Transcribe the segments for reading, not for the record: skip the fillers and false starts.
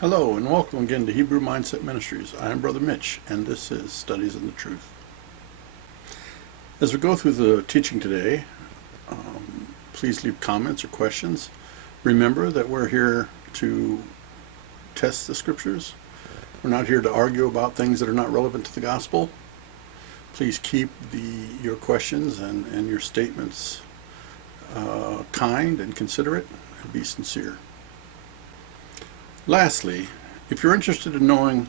Hello and welcome again to Hebrew Mindset Ministries. I am Brother Mitch and this is Studies in the Truth. As we go through the teaching today, please leave comments or questions. Remember that we're here to test the scriptures. We're not here to argue about things that are not relevant to the gospel. Please keep your questions and your statements kind and considerate and be sincere. Lastly, if you're interested in knowing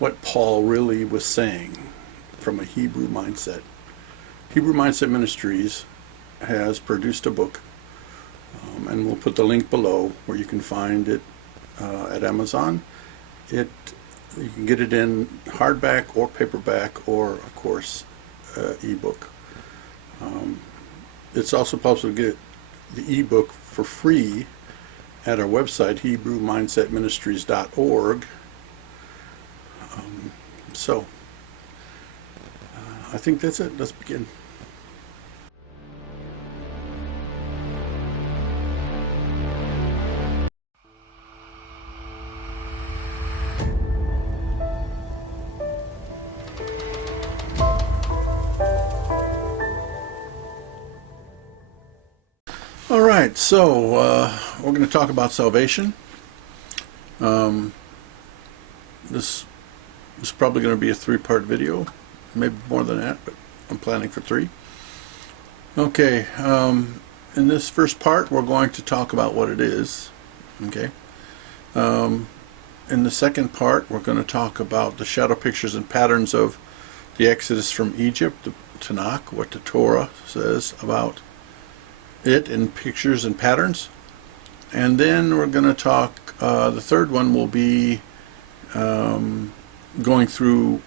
what Paul really was saying from a Hebrew mindset, Hebrew Mindset Ministries has produced a book, and we'll put the link below where you can find it at Amazon. You can get it in hardback or paperback or, of course, ebook. It's also possible to get the ebook for free at our website, Hebrewmindsetministries.org. I think that's it. Let's begin. All right, so we're going to talk about salvation. This is probably going to be a three-part video, maybe more than that, but I'm planning for three. Okay, in this first part, we're going to talk about what it is. Okay. In the second part, we're going to talk about the shadow pictures and patterns of the Exodus from Egypt, the Tanakh, what the Torah says about it in pictures and patterns. And then we're going to talk, the third one will be going through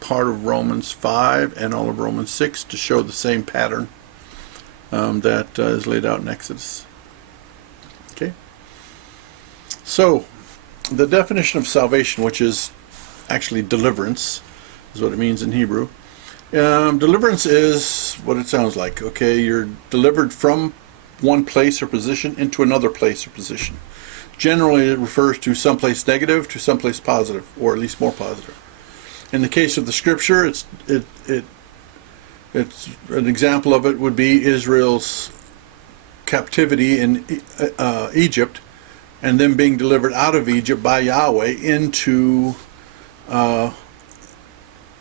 part of Romans 5 and all of Romans 6 to show the same pattern that is laid out in Exodus. Okay. So the definition of salvation, which is actually deliverance, is what it means in Hebrew. Deliverance is what it sounds like. Okay, you're delivered from one place or position into another place or position. Generally, it refers to someplace negative to someplace positive, or at least more positive. In the case of the Scripture, it's an example of it would be Israel's captivity in Egypt, and then being delivered out of Egypt by Yahweh into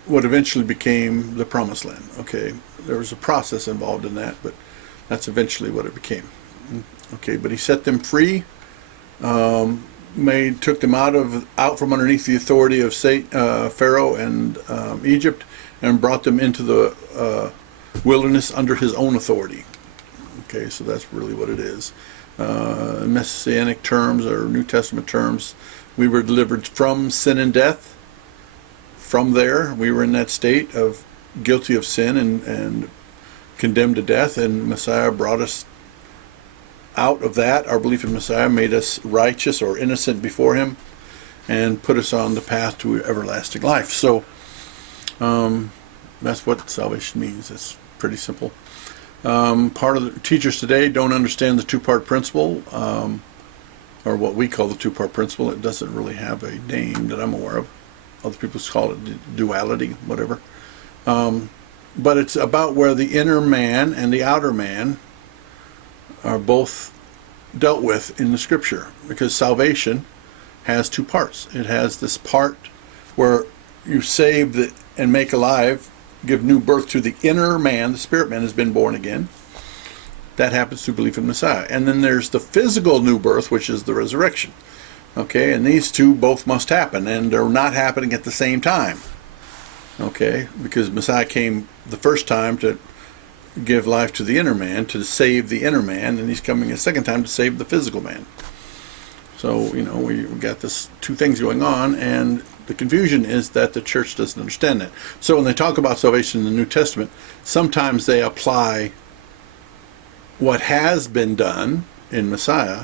what eventually became the Promised Land. Okay, there was a process involved in that, but that's eventually what it became. Okay, but he set them free, took them out from underneath the authority of Pharaoh and Egypt, and brought them into the wilderness under his own authority. Okay, so that's really what it is. In Messianic terms or New Testament terms, we were delivered from sin and death. From there, we were in that state of guilty of sin and condemned to death, and Messiah brought us out of that. Our belief in Messiah made us righteous or innocent before him and put us on the path to everlasting life. So that's what salvation means. It's pretty simple. Part of the teachers today don't understand the two-part principle, or what we call the two-part principle. It doesn't really have a name that I'm aware of. Other people call it duality, whatever. But it's about where the inner man and the outer man are both dealt with in the Scripture, because salvation has two parts. It has this part where you save and make alive, give new birth to the inner man, the spirit man has been born again. That happens through belief in Messiah. And then there's the physical new birth, which is the resurrection. Okay, and these two both must happen, and they're not happening at the same time. Okay, because Messiah came the first time to give life to the inner man, to save the inner man, and he's coming a second time to save the physical man. So, we got this two things going on, and the confusion is that the church doesn't understand that. So when they talk about salvation in the New Testament, sometimes they apply what has been done in Messiah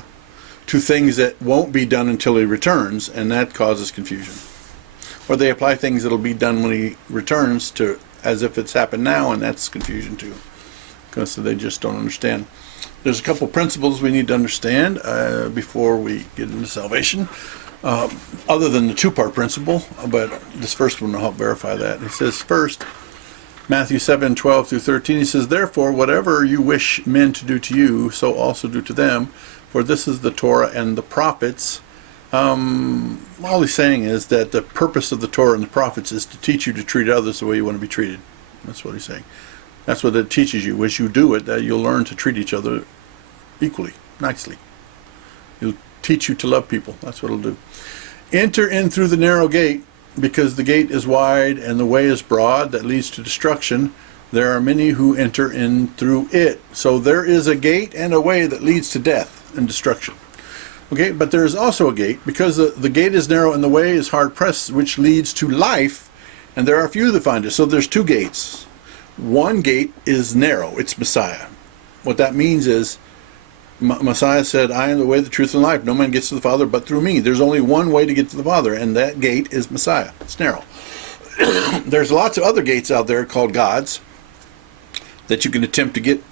to things that won't be done until he returns, and that causes confusion. Or they apply things that'll be done when he returns to as if it's happened now, and that's confusion too, because they just don't understand. There's a couple principles we need to understand before we get into salvation. other than the two-part principle, but this first one will help verify that. He says, first, Matthew 7:12 through 13, he says, therefore, whatever you wish men to do to you, so also do to them, for this is the Torah and the prophets. All he's saying is that the purpose of the Torah and the prophets is to teach you to treat others the way you want to be treated. That's what he's saying. That's what it teaches you. As you do it, that you'll learn to treat each other equally, nicely. It'll teach you to love people. That's what it'll do. Enter in through the narrow gate, because the gate is wide and the way is broad that leads to destruction. There are many who enter in through it. So there is a gate and a way that leads to death and destruction. Okay, but there is also a gate, because the gate is narrow and the way is hard pressed, which leads to life, and there are few that find it. So there's two gates. One gate is narrow. It's Messiah. What that means is, Messiah said, I am the way, the truth, and life. No man gets to the Father but through me. There's only one way to get to the Father, and that gate is Messiah. It's narrow. There's lots of other gates out there called gods that you can attempt to get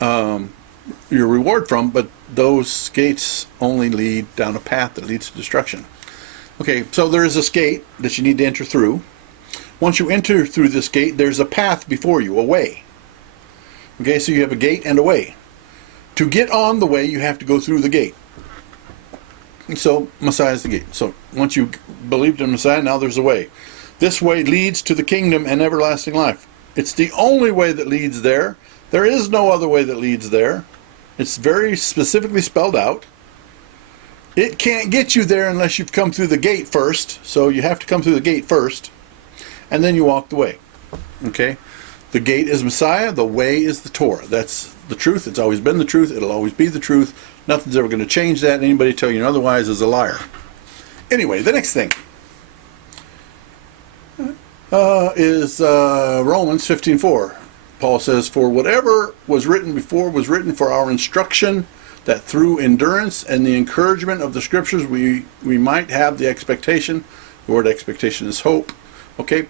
your reward from, but those gates only lead down a path that leads to destruction. Okay, so there is this gate that you need to enter through. Once you enter through this gate, there's a path before you, a way. Okay, so you have a gate and a way. To get on the way, you have to go through the gate. So Messiah is the gate. So once you believed in Messiah, now there's a way. This way leads to the kingdom and everlasting life. It's the only way that leads there. There is no other way that leads there. It's very specifically spelled out. It can't get you there unless you've come through the gate first. So you have to come through the gate first, and then you walk the way. Okay? The gate is Messiah. The way is the Torah. That's the truth. It's always been the truth. It'll always be the truth. Nothing's ever going to change that. Anybody tell you otherwise is a liar. Anyway, the next thing is Romans 15:4. Paul says, for whatever was written before was written for our instruction, that through endurance and the encouragement of the Scriptures we might have the expectation. The word expectation is hope. Okay?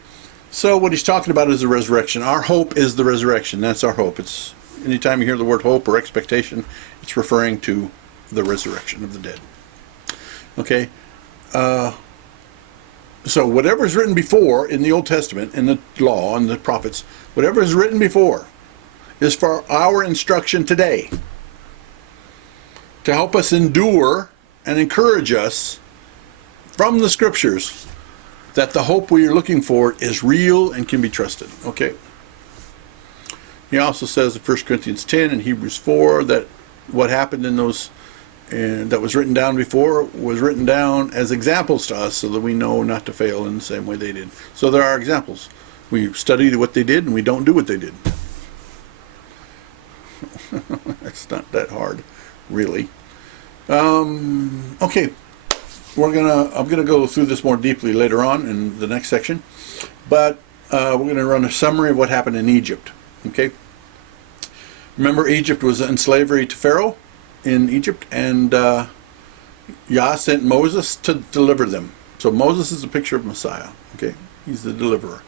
So what he's talking about is the resurrection. Our hope is the resurrection. That's our hope. It's anytime you hear the word hope or expectation, it's referring to the resurrection of the dead. Okay? So whatever is written before in the Old Testament, in the law and the prophets, whatever is written before is for our instruction today, to help us endure and encourage us from the Scriptures that the hope we are looking for is real and can be trusted. Okay? He also says in 1 Corinthians 10 and Hebrews 4 that what happened in those and that was written down before was written down as examples to us so that we know not to fail in the same way they did. So there are examples. We study what they did and we don't do what they did. It's not that hard, really. Okay. I'm gonna go through this more deeply later on in the next section, but we're gonna run a summary of what happened in Egypt. Okay. Remember, Egypt was in slavery to Pharaoh in Egypt, and Yah sent Moses to deliver them. So Moses is a picture of Messiah. Okay, he's the deliverer.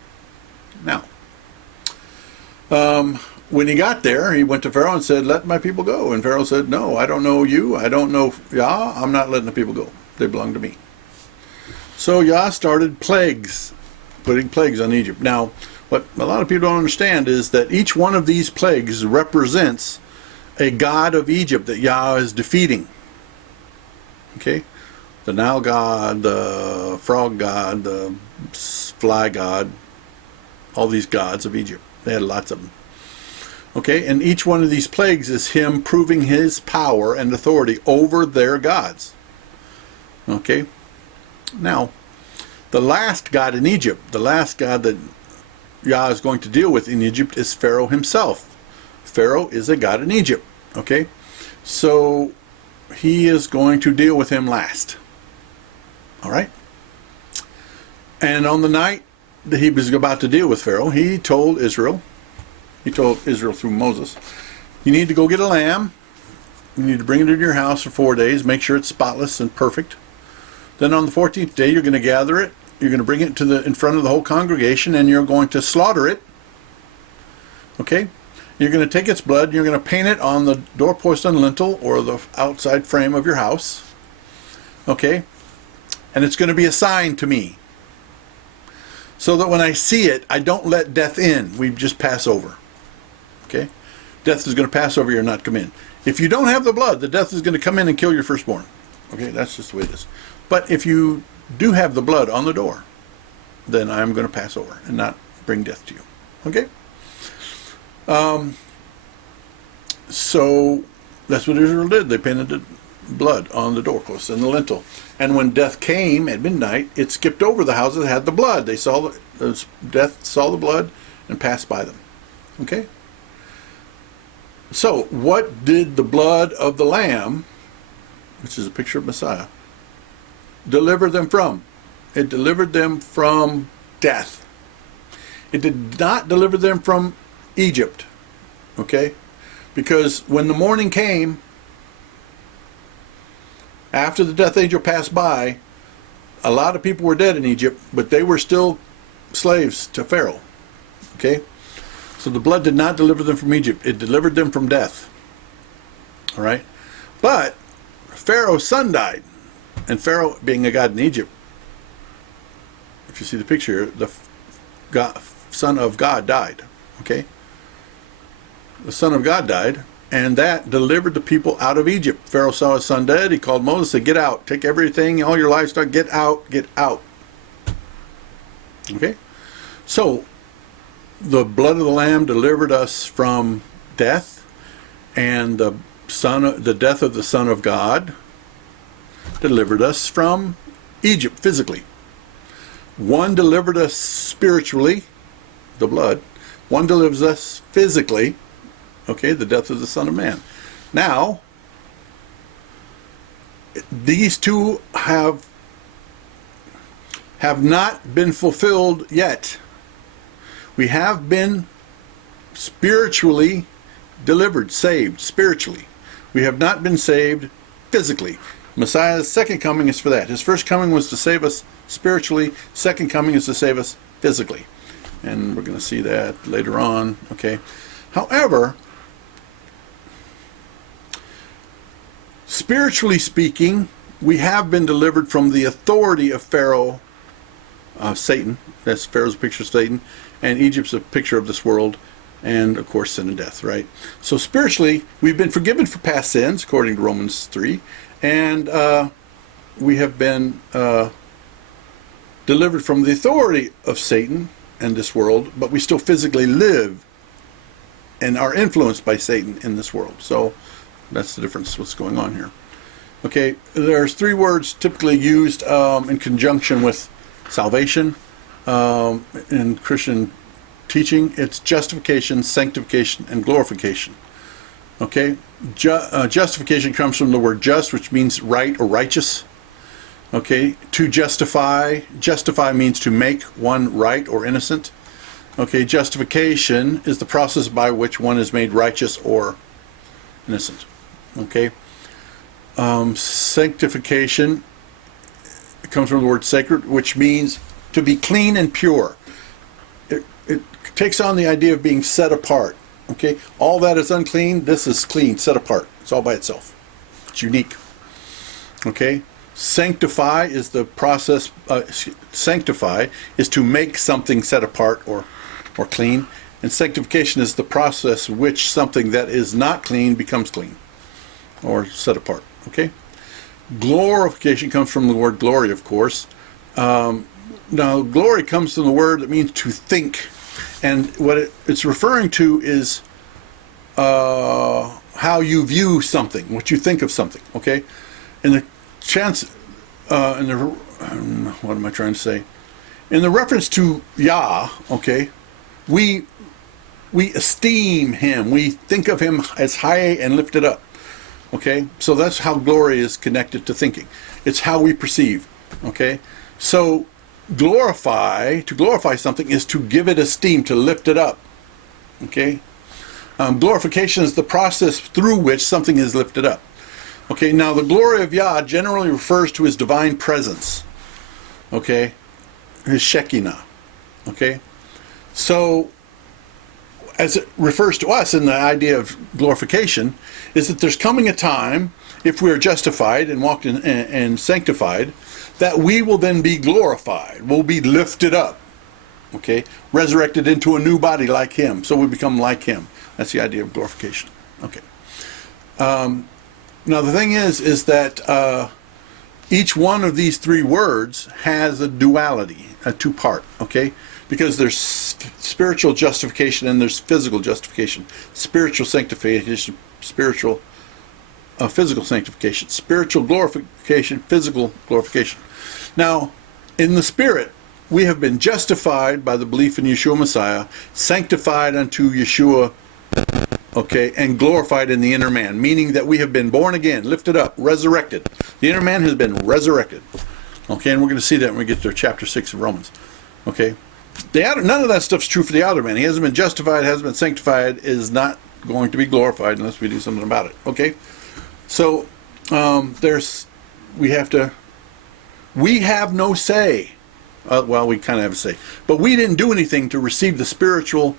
Now, when he got there, he went to Pharaoh and said, "Let my people go." And Pharaoh said, "No, I don't know you. I don't know Yah. I'm not letting the people go. They belong to me." So Yah started plagues, putting plagues on Egypt. Now, what a lot of people don't understand is that each one of these plagues represents a god of Egypt that Yah is defeating. Okay? The Nile god, the frog god, the fly god, all these gods of Egypt. They had lots of them. Okay? And each one of these plagues is him proving his power and authority over their gods. Okay? Now, the last god in Egypt, the last god that Yah is going to deal with in Egypt is Pharaoh himself. Pharaoh is a god in Egypt. Okay? So he is going to deal with him last. All right? And on the night that he was about to deal with Pharaoh, he told Israel through Moses, you need to go get a lamb. You need to bring it into your house for 4 days. Make sure it's spotless and perfect. Then on the 14th day, you're going to gather it. You're going to bring it in front of the whole congregation, and you're going to slaughter it. Okay? You're going to take its blood, and you're going to paint it on the doorpost and lintel or the outside frame of your house. Okay? And it's going to be a sign to me. So that when I see it, I don't let death in. We just pass over. Okay? Death is going to pass over you and not come in. If you don't have the blood, the death is going to come in and kill your firstborn. Okay? That's just the way it is. But if you do have the blood on the door, then I'm going to pass over and not bring death to you. Okay? So that's what Israel did. They painted the blood on the doorposts and the lintel. And when death came at midnight, it skipped over the houses that had the blood. They saw death saw the blood and passed by them. Okay? So what did the blood of the Lamb, which is a picture of Messiah, deliver them from? It delivered them from death. It did not deliver them from Egypt. Okay? Because when the morning came, after the death angel passed by, a lot of people were dead in Egypt, but they were still slaves to Pharaoh. Okay? So the blood did not deliver them from Egypt. It delivered them from death. All right? But Pharaoh's son died. And Pharaoh, being a god in Egypt, if you see the picture, the son of God died. Okay? The son of God died, and that delivered the people out of Egypt. Pharaoh saw his son dead. He called Moses, said, get out. Take everything, all your livestock, get out, get out. Okay? So, the blood of the Lamb delivered us from death, and the death of the Son of God delivered us from Egypt physically. One delivered us spiritually, the blood. One delivers us physically, okay, the death of the Son of Man. Now, these two have not been fulfilled yet. We have been spiritually delivered, saved spiritually. We have not been saved physically. Messiah's second coming is for that. His first coming was to save us spiritually. Second coming is to save us physically. And we're going to see that later on. Okay. However, spiritually speaking, we have been delivered from the authority of Pharaoh, Satan. That's Pharaoh's a picture of Satan. And Egypt's a picture of this world. And, of course, sin and death, right? So spiritually, we've been forgiven for past sins, according to Romans 3. And we have been delivered from the authority of Satan and this world, but we still physically live and are influenced by Satan in this world. So that's the difference, what's going on here. Okay, there's three words typically used in conjunction with salvation in Christian teaching. It's justification, sanctification, and glorification. Okay, justification comes from the word just, which means right or righteous. Okay, to justify means to make one right or innocent. Okay, justification is the process by which one is made righteous or innocent. Okay, sanctification comes from the word sacred, which means to be clean and pure. It takes on the idea of being set apart. Okay, all that is unclean, this is clean, set apart. It's all by itself. It's unique. Okay, sanctify is the process. Sanctify is to make something set apart or clean, and sanctification is the process which something that is not clean becomes clean or set apart. Okay, glorification comes from the word glory, of course. Now, glory comes from the word that means to think. And what it's referring to is how you view something, what you think of something, okay? In the chance, what am I trying to say? In the reference to Yah, okay, we esteem him. We think of him as high and lifted up, okay? So that's how glory is connected to thinking. It's how we perceive, okay? So to glorify something is to give it esteem, to lift it up. Okay? Glorification is the process through which something is lifted up. Okay, now the glory of Yah generally refers to his divine presence. Okay? His Shekinah. Okay? So, as it refers to us in the idea of glorification, is that there's coming a time, if we are justified and walked in and sanctified, that we will then be glorified. We'll be lifted up, okay? Resurrected into a new body like him, so we become like him. That's the idea of glorification. Okay. Now the thing is that each one of these three words has a duality, a two-part, okay? Because there's spiritual justification and there's physical justification. Spiritual sanctification, physical sanctification. Spiritual glorification, physical glorification. Now, in the Spirit, we have been justified by the belief in Yeshua Messiah, sanctified unto Yeshua, okay, and glorified in the inner man, meaning that we have been born again, lifted up, resurrected. The inner man has been resurrected. Okay, and we're going to see that when we get to chapter 6 of Romans. Okay, none of that stuff's true for the outer man. He hasn't been justified, hasn't been sanctified, is not going to be glorified unless we do something about it. Okay, so we have no say. Well, we kind of have a say, but we didn't do anything to receive the spiritual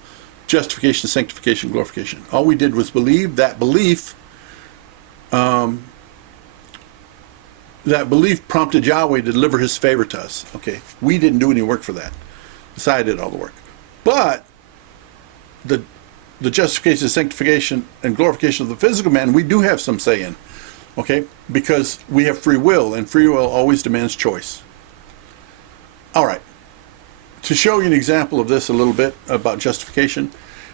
justification, sanctification, glorification. All we did was believe. That belief prompted Yahweh to deliver his favor to us. Okay, we didn't do any work for that. Messiah did all the work. But the justification, sanctification, and glorification of the physical man, we do have some say in. Okay, because we have free will, and free will always demands choice. All right. To show you an example of this a little bit about justification,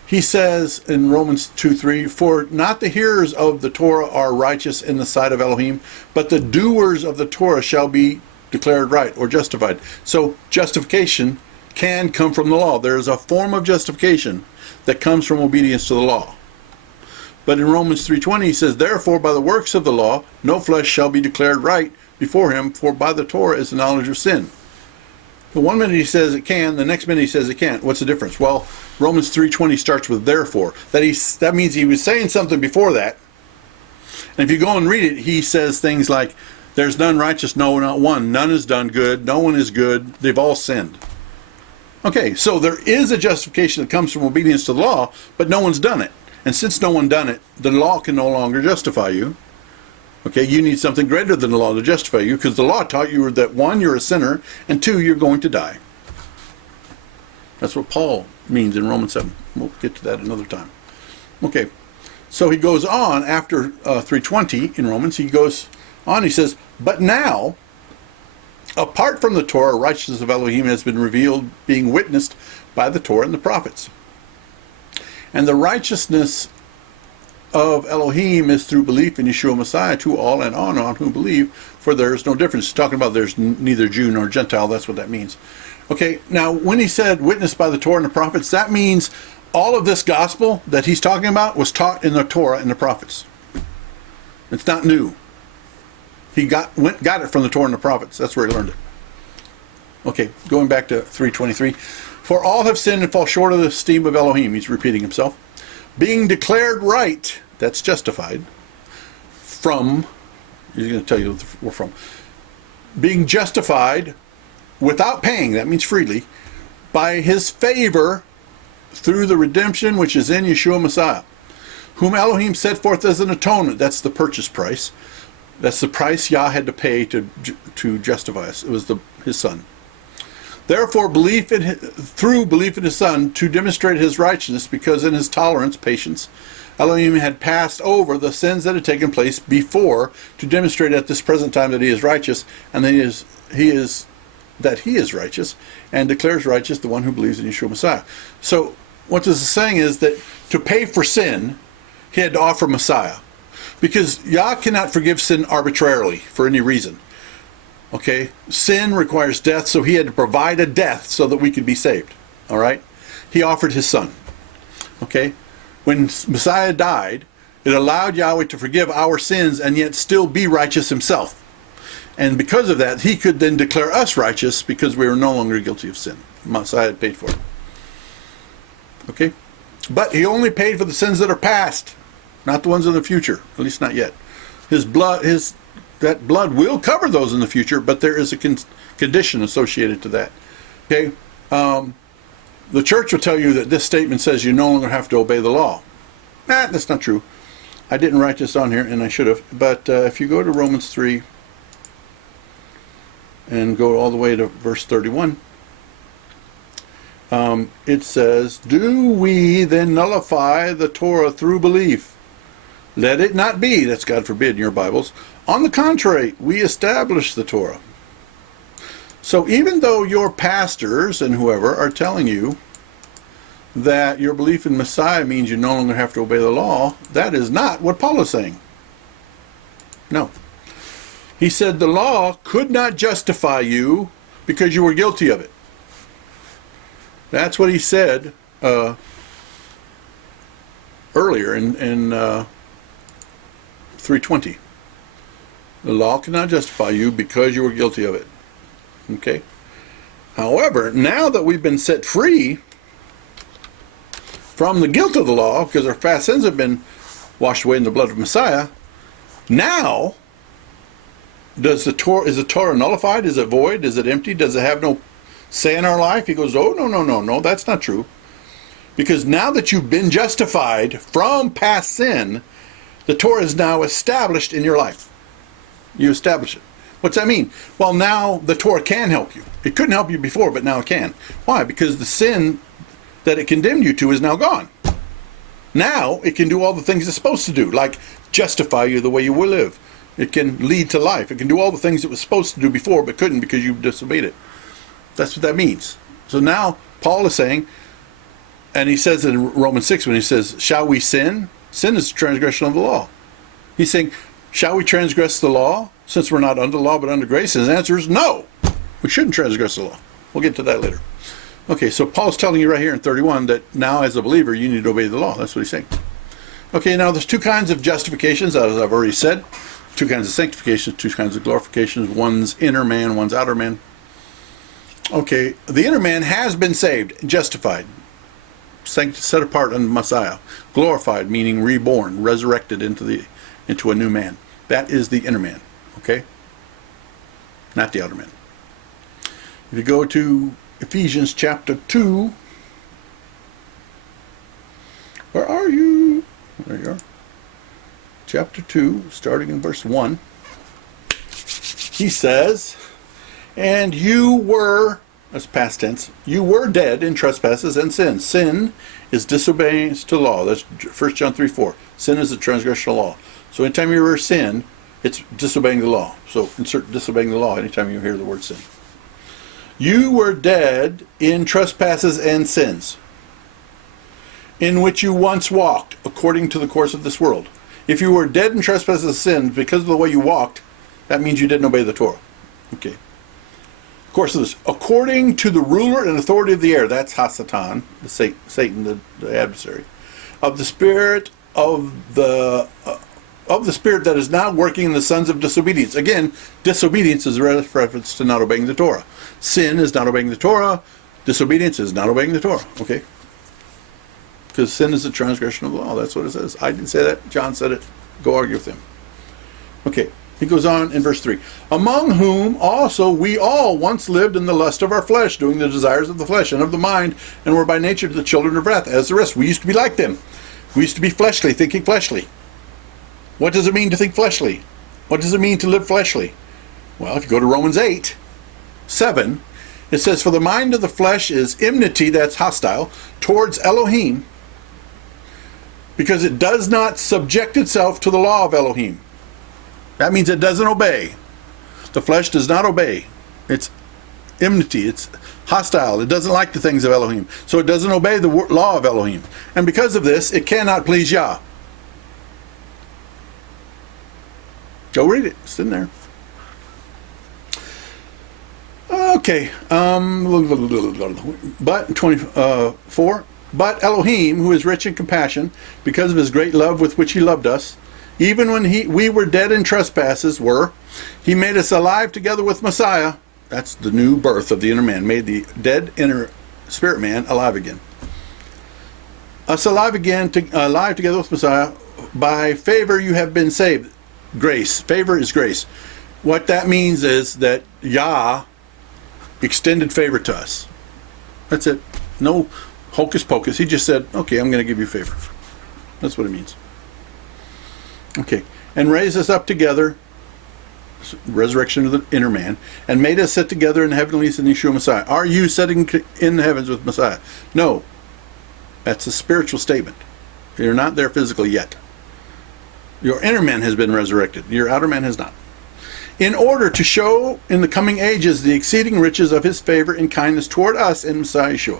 he says in Romans 2:3, "For not the hearers of the Torah are righteous in the sight of Elohim, but the doers of the Torah shall be declared right," or justified. So justification can come from the law. There is a form of justification that comes from obedience to the law. But in Romans 3:20 he says, "Therefore by the works of the law no flesh shall be declared right before him, for by the Torah is the knowledge of sin." The one minute he says it can, the next minute he says it can't. What's the difference? Well, Romans 3:20 starts with therefore. That means he was saying something before that. And if you go and read it, he says things like, "There's none righteous, no, not one. None is done good. No one is good. They've all sinned." Okay, so there is a justification that comes from obedience to the law, but no one's done it. And since no one done it, the law can no longer justify you. Okay, you need something greater than the law to justify you, because the law taught you that one, you're a sinner, and two, you're going to die. That's what Paul means in Romans 7. We'll get to that another time. Okay, so he goes on after 3:20 in Romans. He goes on, he says, "But now, apart from the Torah, righteousness of Elohim has been revealed, being witnessed by the Torah and the prophets. And the righteousness of Elohim is through belief in Yeshua Messiah to all and on who believe, for there is no difference." He's talking about there's neither Jew nor Gentile. That's what that means. Okay, now when he said witnessed by the Torah and the prophets, that means all of this gospel that he's talking about was taught in the Torah and the prophets. It's not new. He got it from the Torah and the prophets. That's where he learned it. Okay, going back to 3:23. "For all have sinned and fall short of the esteem of Elohim." He's repeating himself. "Being declared right," that's justified, from, he's going to tell you what we're from, "being justified without paying," that means freely, "by his favor through the redemption which is in Yeshua Messiah, whom Elohim set forth as an atonement." That's the purchase price. That's the price Yah had to pay to justify us. It was his son. "Therefore, through belief in his Son, to demonstrate his righteousness, because in his tolerance, patience, Elohim had passed over the sins that had taken place before, to demonstrate at this present time that he is righteous, and that he is righteous, and declares righteous the one who believes in Yeshua Messiah." So, what this is saying is that to pay for sin, he had to offer Messiah, because Yah cannot forgive sin arbitrarily for any reason. Okay, sin requires death, so he had to provide a death so that we could be saved. All right, he offered his son. Okay, when Messiah died, it allowed Yahweh to forgive our sins and yet still be righteous himself. And because of that, he could then declare us righteous because we were no longer guilty of sin. Messiah had paid for it. Okay, but he only paid for the sins that are past, not the ones in the future, at least not yet. That blood will cover those in the future, but there is a condition associated to that. Okay, the church will tell you that this statement says you no longer have to obey the law. That's not true. I didn't write this on here, and I should have. But if you go to Romans 3 and go all the way to verse 31, it says, "Do we then nullify the Torah through belief? Let it not be," that's God forbid in your Bibles. "On the contrary, we establish the Torah." So even though your pastors and whoever are telling you that your belief in Messiah means you no longer have to obey the law, that is not what Paul is saying. No. He said the law could not justify you because you were guilty of it. That's what he said earlier in 3:20. The law cannot justify you because you were guilty of it. Okay? However, now that we've been set free from the guilt of the law, because our past sins have been washed away in the blood of Messiah, now is the Torah nullified? Is it void? Is it empty? Does it have no say in our life? He goes, oh, no, that's not true. Because now that you've been justified from past sin, the Torah is now established in your life. You establish it. What's that mean? Well, now the Torah can help you. It couldn't help you before, but now it can. Why? Because the sin that it condemned you to is now gone. Now it can do all the things it's supposed to do, like justify you the way you will live. It can lead to life. It can do all the things it was supposed to do before, but couldn't because you disobeyed it. That's what that means. So now Paul is saying, and he says it in Romans 6 when he says, shall we sin? Sin is transgression of the law. He's saying, shall we transgress the law since we're not under the law but under grace? And his answer is no. We shouldn't transgress the law. We'll get to that later. Okay, so Paul's telling you right here in 31 that now as a believer you need to obey the law. That's what he's saying. Okay, now there's two kinds of justifications, as I've already said. Two kinds of sanctifications, two kinds of glorifications. One's inner man, one's outer man. Okay, the inner man has been saved, justified, set apart unto Messiah. Glorified, meaning reborn, resurrected into a new man. That is the inner man, okay? Not the outer man. If you go to Ephesians chapter 2, where are you? There you are. Chapter 2, starting in verse 1. He says, and you were, that's past tense, you were dead in trespasses and sins. Sin is disobedience to law. That's 1 John 3:4. Sin is a transgression of law. So anytime you hear sin, it's disobeying the law. So insert disobeying the law anytime you hear the word sin. You were dead in trespasses and sins, in which you once walked, according to the course of this world. If you were dead in trespasses and sins because of the way you walked, that means you didn't obey the Torah. Okay. Of course, this according to the ruler and authority of the air, that's Hasatan, Satan, the adversary, of the spirit the spirit that is now working in the sons of disobedience. Again, disobedience is a reference to not obeying the Torah. Sin is not obeying the Torah. Disobedience is not obeying the Torah. Okay? Because sin is a transgression of the law. That's what it says. I didn't say that. John said it. Go argue with him. Okay. He goes on in verse 3. Among whom also we all once lived in the lust of our flesh, doing the desires of the flesh and of the mind, and were by nature the children of wrath, as the rest. We used to be like them. We used to be fleshly, thinking fleshly. What does it mean to think fleshly? What does it mean to live fleshly? Well, if you go to Romans 8:7, it says, for the mind of the flesh is enmity, that's hostile, towards Elohim, because it does not subject itself to the law of Elohim. That means it doesn't obey. The flesh does not obey. It's enmity. It's hostile. It doesn't like the things of Elohim. So it doesn't obey the law of Elohim. And because of this, it cannot please Yah. Go read it. It's in there. Okay. But 24. But Elohim, who is rich in compassion, because of his great love with which he loved us, even when we were dead in trespasses, he made us alive together with Messiah. That's the new birth of the inner man. Made the dead inner spirit man alive again. Us alive again, alive together with Messiah. By favor you have been saved. Grace. Favor is grace. What that means is that Yah extended favor to us. That's it. No hocus pocus. He just said, okay, I'm going to give you favor. That's what it means. Okay. And raised us up together, resurrection of the inner man, and made us sit together in the heavenlies in Yeshua Messiah. Are you sitting in the heavens with Messiah? No. That's a spiritual statement. You're not there physically yet. Your inner man has been resurrected. Your outer man has not. In order to show in the coming ages the exceeding riches of his favor and kindness toward us in Messiah Yeshua.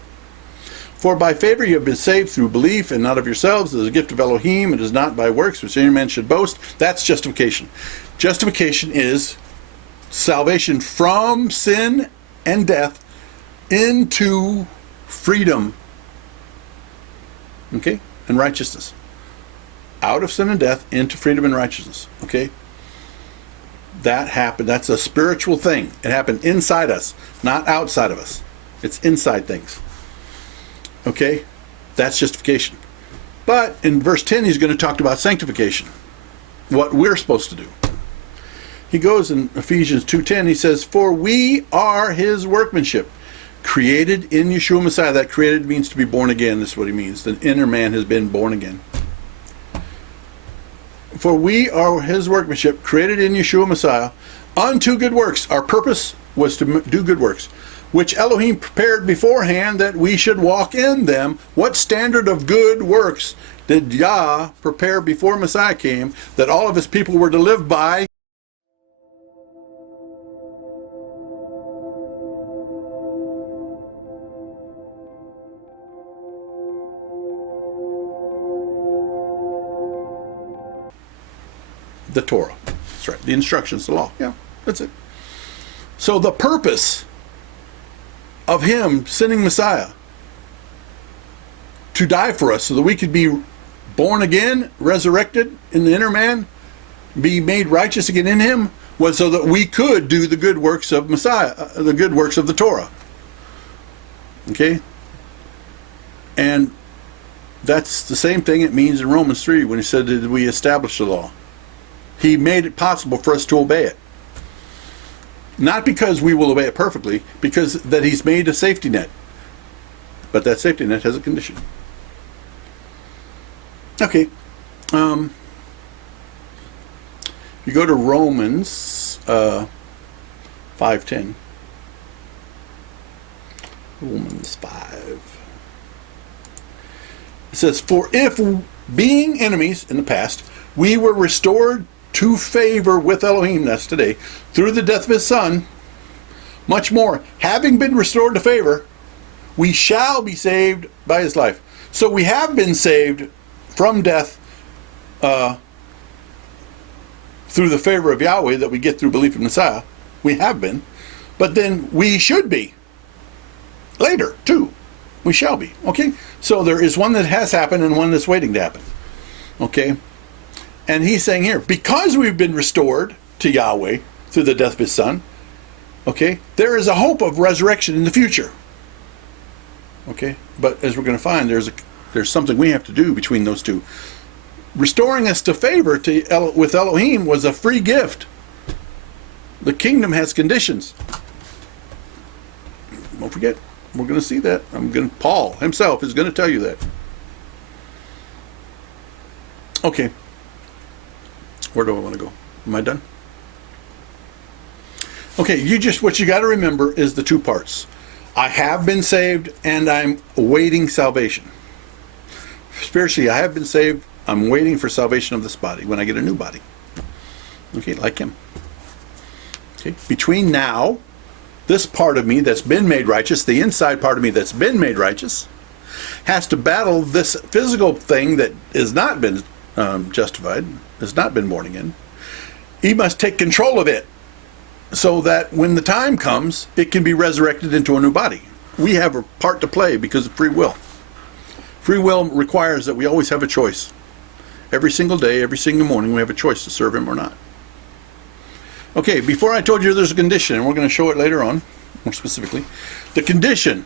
For by favor you have been saved through belief, and not of yourselves. It is a gift of Elohim. It is not by works, which any man should boast. That's justification. Justification is salvation from sin and death into freedom. Okay? And righteousness. Out of sin and death into freedom and righteousness. Okay? That happened. That's a spiritual thing. It happened inside us, not outside of us. It's inside things. Okay? That's justification. But in verse 10, he's going to talk about sanctification. What we're supposed to do. He goes in Ephesians 2:10, he says, for we are his workmanship, created in Yeshua Messiah. That created means to be born again. That's what he means. The inner man has been born again. For we are his workmanship, created in Yeshua Messiah, unto good works. Our purpose was to do good works, which Elohim prepared beforehand that we should walk in them. What standard of good works did Yah prepare before Messiah came that all of his people were to live by? The Torah. That's right. The instructions, the law. Yeah, that's it. So the purpose of him sending Messiah to die for us so that we could be born again, resurrected in the inner man, be made righteous again in him, was so that we could do the good works of Messiah, the good works of the Torah. Okay? And that's the same thing it means in Romans 3 when he said that we established the law. He made it possible for us to obey it. Not because we will obey it perfectly, because that he's made a safety net. But that safety net has a condition. Okay. You go to Romans 5:10. Romans 5. It says, for if being enemies in the past, we were restored to favor with Elohim, that's today, through the death of his son, much more, having been restored to favor, we shall be saved by his life. So we have been saved from death through the favor of Yahweh that we get through belief in Messiah. We have been. But then we should be. Later, too. We shall be. Okay? So there is one that has happened and one that's waiting to happen. Okay? And he's saying here, because we've been restored to Yahweh through the death of his son, okay, there is a hope of resurrection in the future. Okay? But as we're going to find, there's something we have to do between those two. Restoring us to favor with Elohim was a free gift. The kingdom has conditions. Don't forget, we're going to see that. Paul himself is going to tell you that. Okay. Where do I want to go? Am I done? Okay, what you got to remember is the two parts. I have been saved and I'm awaiting salvation. Spiritually, I have been saved. I'm waiting for salvation of this body when I get a new body. Okay, like him. Okay, between now, this part of me that's been made righteous, the inside part of me that's been made righteous, has to battle this physical thing that has not been justified, has not been born again. He must take control of it so that when the time comes, it can be resurrected into a new body. We have a part to play because of free will. Free will requires that we always have a choice. Every single day, every single morning, we have a choice to serve him or not. Okay, before I told you there's a condition, and we're going to show it later on, more specifically. The condition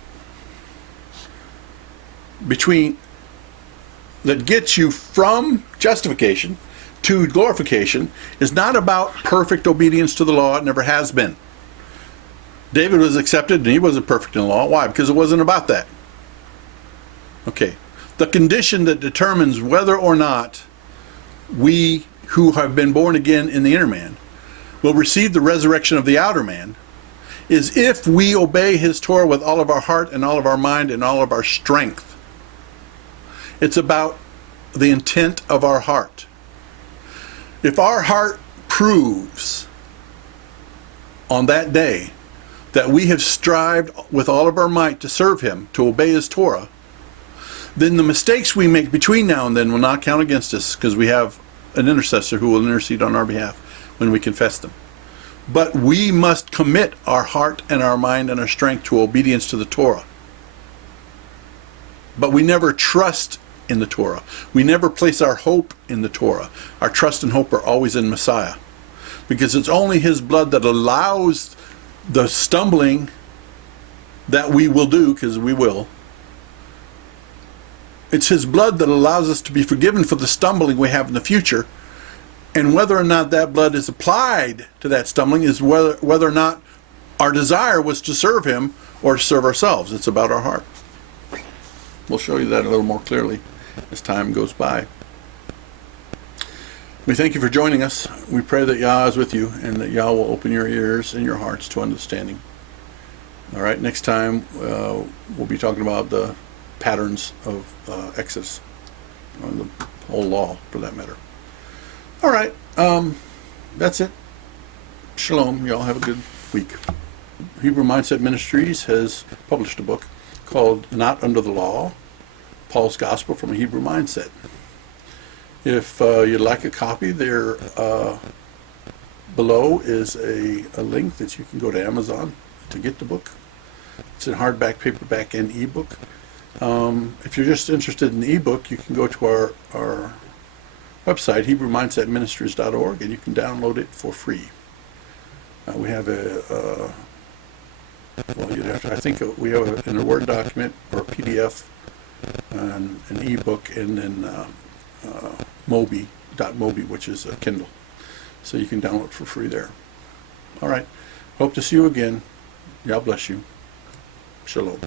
that gets you from justification to glorification is not about perfect obedience to the law. It never has been. David was accepted and he wasn't perfect in the law. Why? Because it wasn't about that. Okay. The condition that determines whether or not we who have been born again in the inner man will receive the resurrection of the outer man is if we obey his Torah with all of our heart and all of our mind and all of our strength. It's about the intent of our heart. If our heart proves on that day that we have strived with all of our might to serve him, to obey his Torah, then the mistakes we make between now and then will not count against us, because we have an intercessor who will intercede on our behalf when we confess them. But we must commit our heart and our mind and our strength to obedience to the Torah. But we never trust in the Torah. We never place our hope in the Torah. Our trust and hope are always in Messiah, because it's only his blood that allows the stumbling that we will do, because we will. It's his blood that allows us to be forgiven for the stumbling we have in the future. And whether or not that blood is applied to that stumbling is whether or not our desire was to serve him or to serve ourselves. It's about our heart. We'll show you that a little more clearly as time goes by. We thank you for joining us. We pray that Yah is with you and that Yah will open your ears and your hearts to understanding. All right, next time we'll be talking about the patterns of Exodus, or the whole law for that matter. All right, that's it. Shalom. Y'all have a good week. Hebrew Mindset Ministries has published a book called Not Under the Law, Paul's Gospel from a Hebrew Mindset. If you'd like a copy, there below is a link that you can go to Amazon to get the book. It's in hardback, paperback, and ebook. If you're just interested in the ebook, you can go to our website, Hebrewmindsetministries.org, and you can download it for free. We have we have in a Word document or a PDF, an ebook, and then mobi, which is a Kindle. So you can download it for free there. All right. Hope to see you again. God bless you. Shalom.